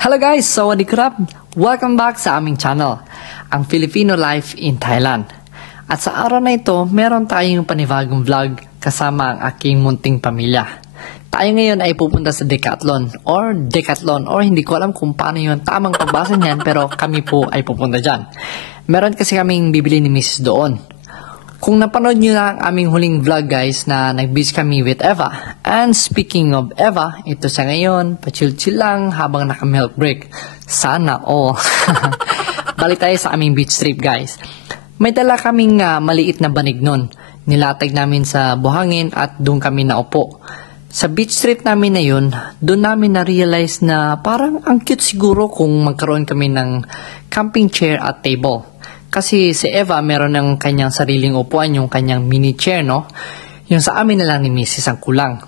Hello guys! Sawadee krap! Welcome back sa aming channel, ang Filipino Life in Thailand. At sa araw na ito, meron tayong panibagong vlog kasama ang aking munting pamilya. Tayo ngayon ay pupunta sa Decathlon or hindi ko alam kung paano yung tamang pagbasa niyan, pero kami po ay pupunta dyan. Meron kasi kaming bibili ni Mrs. doon. Kung napanood nyo na ang aming huling vlog guys na nag-beach kami with Eva. And speaking of Eva, ito siya ngayon, pa-chill-chill lang habang naka-milk break. Sana all. Balik tayo sa aming beach trip guys. May dala kaming maliit na banig nun. Nilatag namin sa buhangin at doon kami naupo. Sa beach trip namin na yun, doon namin na-realize na parang ang cute siguro kung magkaroon kami ng camping chair at table. Kasi si Eva meron ng kanyang sariling upuan, yung kanyang mini chair, no? Yung sa amin na lang ni Mrs. ang kulang.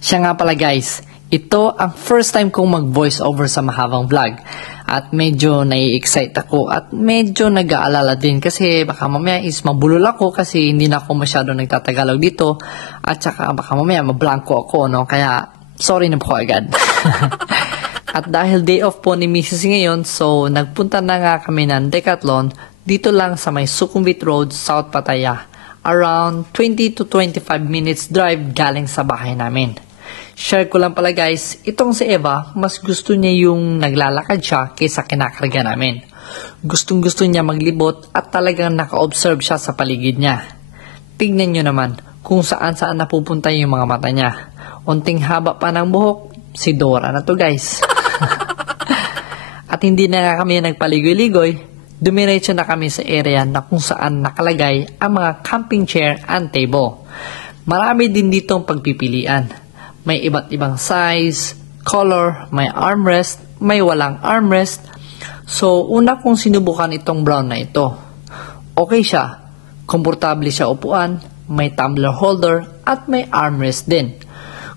Siya nga pala guys, ito ang first time kong mag-voice over sa mahabang vlog. At medyo nai-excite ako at medyo nag-aalala din kasi baka mamaya is mabulol ako kasi hindi na ako masyado nagtatagalog dito. At saka baka mamaya mablangko ako, no? Kaya sorry na po agad. At dahil day off po ni Mrs. ngayon, so nagpunta na nga kami ng Decathlon dito lang sa may Sukhumvit Road, South Pattaya. Around 20 to 25 minutes drive galing sa bahay namin. Share ko lang pala guys, itong si Eva, mas gusto niya yung naglalakad siya kaysa kinakarga namin. Gustong gusto niya maglibot at talagang naka-observe siya sa paligid niya. Tignan nyo naman kung saan napupunta yung mga mata niya. Unting haba pa ng buhok, si Dora na to guys. At hindi na kami nagpaligoy-ligoy. Dumiretso na kami sa area na kung saan nakalagay ang mga camping chair and table. Marami din dito ang pagpipilian. May iba't ibang size, color, may armrest, may walang armrest. So, una kong sinubukan itong brown na ito. Okay siya. Komportable siya upuan, may tumbler holder, at may armrest din.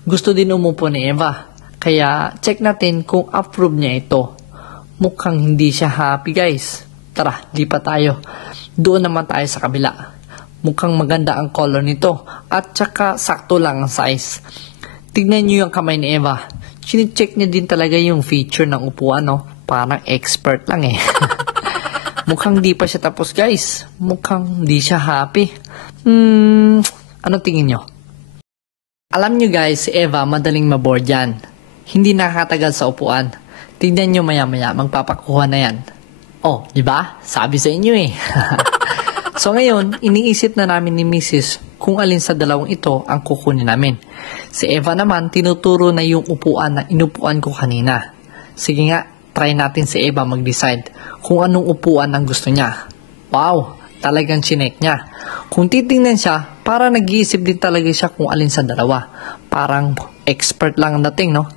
Gusto din umupo ni Eva. Kaya, check natin kung approve niya ito. Mukhang hindi siya happy guys. Tara, lipat tayo. Doon naman tayo sa kabila. Mukhang maganda ang color nito at saka sakto lang ang size. Tignan nyo yung kamay ni Eva. Chine-check niya din talaga yung feature ng upuan, no? Parang expert lang eh. Mukhang di pa siya tapos guys. Mukhang di siya happy. Ano tingin nyo? Alam nyo guys, si Eva madaling maboard yan. Hindi nakakatagal sa upuan. Tignan nyo maya-maya, magpapakuha na yan. Oh, di ba? Sabi sa inyo eh. So ngayon, iniisip na namin ni Mrs. kung alin sa dalawang ito ang kukunin namin. Si Eva naman, tinuturo na yung upuan na inupuan ko kanina. Sige nga, try natin si Eva mag-decide kung anong upuan ang gusto niya. Wow, talagang chinek niya. Kung titingnan siya, parang nag-iisip din talaga siya kung alin sa dalawa. Parang expert lang ang dating, no?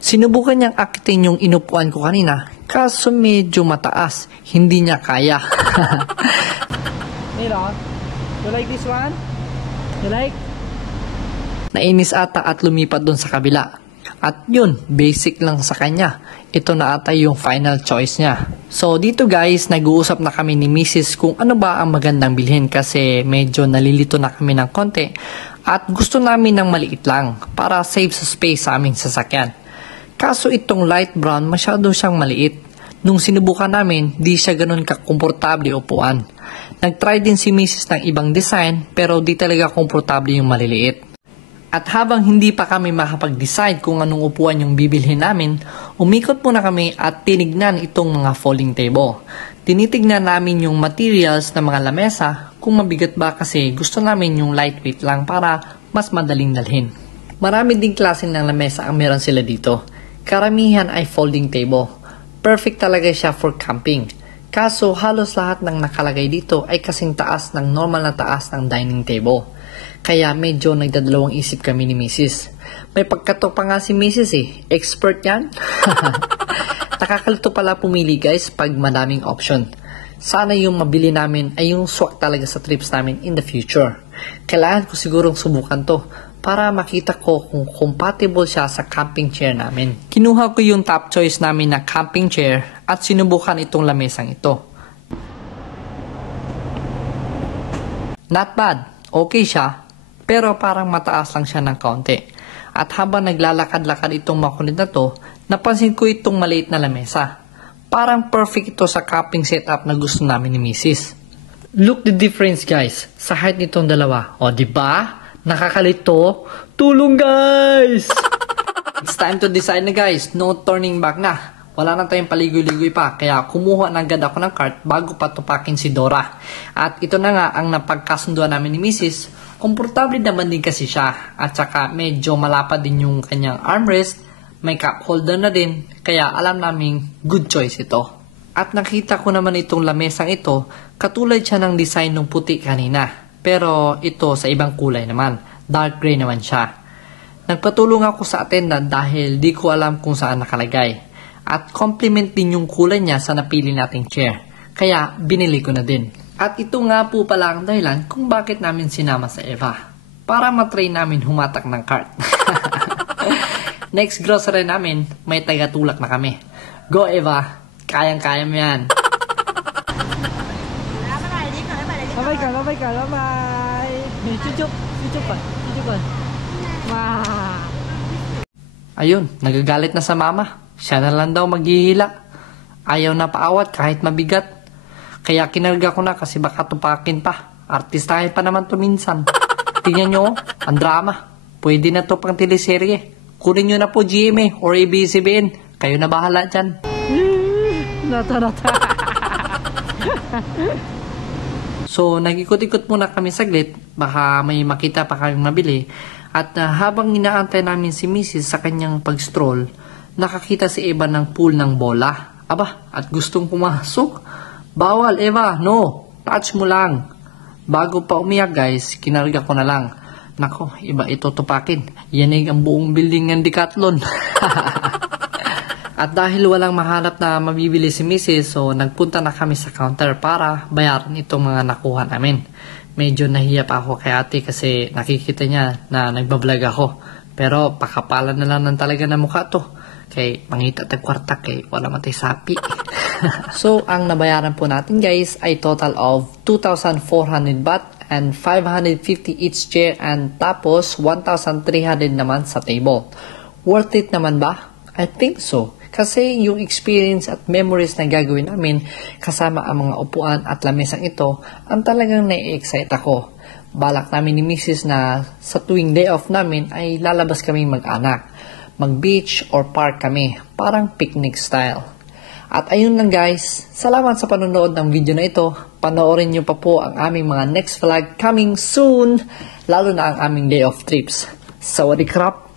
Sinubukan niyang akitin yung inupuan ko kanina, kaso medyo mataas. Hindi niya kaya. Mira, you like this one? You like? Nainis ata at lumipat dun sa kabila. At yun, basic lang sa kanya. Ito na ata yung final choice niya. So dito guys, nag-uusap na kami ni Mrs. kung ano ba ang magandang bilhin kasi medyo nalilito na kami ng konti. At gusto namin ng maliit lang para save sa space sa aming sasakyan. Kaso itong light brown masyado siyang maliit. Nung sinubukan namin, di siya ganun kakomportable upuan. Nag-try din si Mrs. ng ibang design pero di talaga komportable yung maliliit. At habang hindi pa kami makapag-decide kung anong upuan yung bibilhin namin, umikot muna kami at tinignan itong mga folding table. Tinitignan namin yung materials ng mga lamesa kung mabigat ba kasi gusto namin yung lightweight lang para mas madaling dalhin. Marami ding klase ng lamesa ang meron sila dito. Karamihan ay folding table. Perfect talaga siya for camping. Kaso halos lahat ng nakalagay dito ay kasing taas ng normal na taas ng dining table. Kaya medyo nagdadalawang isip kami ni Mrs. May pagkatok pa nga si Mrs. eh. Expert yan. Nakakalito pala pumili guys pag madaming option. Sana yung mabili namin ay yung swak talaga sa trips namin in the future. Kailangan ko sigurong subukan to para makita ko kung compatible siya sa camping chair namin. Kinuha ko yung top choice namin na camping chair at sinubukan itong lamesang ito. Not bad. Okay siya. Pero parang mataas lang siya ng kaunti. At habang naglalakad-lakad itong makulit na to, Napansin ko itong maliit na lamesa. Parang perfect ito sa camping setup na gusto namin ni Mrs. Look the difference guys, sa height nitong dalawa. O diba? Nakakalito? Tulong guys! It's time to decide na guys, no turning back na. Wala na tayong paligoy-ligoy pa, kaya kumuha na agad ako ng cart bago patupakin si Dora. At ito na nga ang napagkasunduan namin ni Mrs. Komportable naman din kasi siya, at saka medyo malapad din yung kanyang armrest, may cup holder na din, kaya alam naming good choice ito. At nakita ko naman itong lamesang ito, katulad siya ng design ng puti kanina, pero ito sa ibang kulay naman, dark gray naman siya. Nagpatulong ako sa attendant dahil di ko alam kung saan nakalagay. At compliment din yung kulay niya sa napili nating chair. Kaya binili ko na din. At ito nga po pala ang dahilan kung bakit namin sinama sa Eva. Para matry namin humatak ng cart. Next grocery namin, may taga-tulak na kami. Go Eva! Kayang-kaya mo yan. Bye-bye ka, bye-bye ka, bye-bye! Chuchup! Chuchup pa! Chuchup pa! Ayun, nagagalit na sa mama. Siya na lang daw maghihila. Ayaw na paawat kahit mabigat. Kaya kinarga ko na kasi baka tupakin pa. Artistahin pa naman to minsan. Tingnan nyo, ang drama. Pwede na to pang teleserye. Kunin nyo na po GMA or ABS-CBN. Kayo na bahala dyan. Nata. So, nag-ikot-ikot muna kami saglit. Baka may makita pa kaming mabili. At habang inaantay namin si Mrs. sa kanyang pag-stroll, nakakita si Eva ng pool ng bola. Aba, at gustong pumasok. Bawal, Eva, no. Touch mo lang. Bago pa umiyak, guys, kinarga ko na lang. Nako, iba ito tupakin. Yanig ang buong building ng Decathlon. At dahil walang mahanap na mabibili si Mrs., so nagpunta na kami sa counter para bayaran itong mga nakuha namin. Medyo nahiya pa ako kay ate kasi nakikita niya na nagbablog ako. Pero pakapalan na lang ng talaga na mukha to. Kay mangita tag kwarta kay wala matay sapi. So, ang nabayaran po natin guys ay total of 2,400 baht and 550 each chair and tapos 1,300 naman sa table. Worth it naman ba? I think so. Kasi yung experience at memories na gagawin namin kasama ang mga upuan at lamesang ito ang talagang na-excite ako. Balak namin ni Mrs. na sa tuwing day off namin ay lalabas kami mag-anak. Mag-beach or park kami. Parang picnic style. At ayun lang guys. Salamat sa panonood ng video na ito. Panoorin nyo pa po ang aming mga next vlog coming soon. Lalo na ang aming day off trips. Sawadee krap!